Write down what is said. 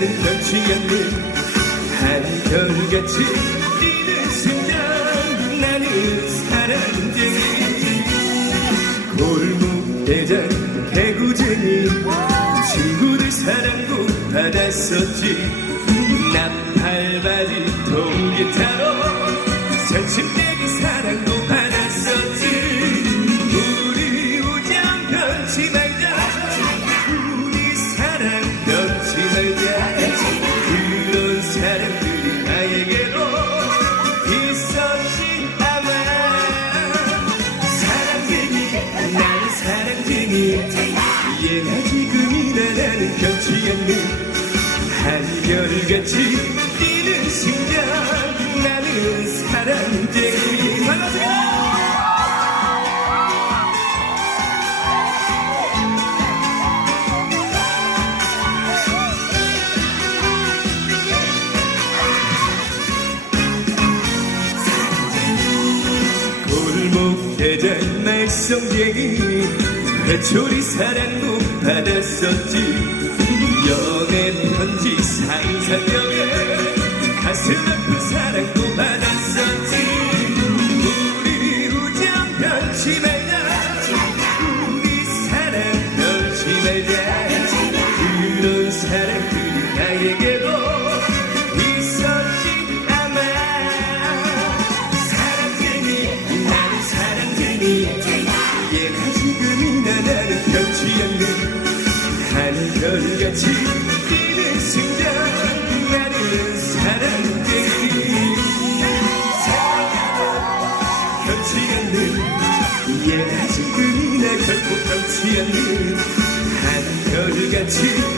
변치 않는 한결같이 뛰는 심장 나는 사랑쟁이. 골목대장 개구쟁이. 친구들 사랑도 받았었지. 나팔바지 통기타로 설침대기 사랑 한결같이 뛰는 심장 나는 사랑쟁이 반갑습니다. 골목 대장 말썽쟁이 회초리 사랑도 받았었지 지금이나 나는 변치 않는 한결같이 않는 얘가 지금이나 결코 변치 않는 한결같이 내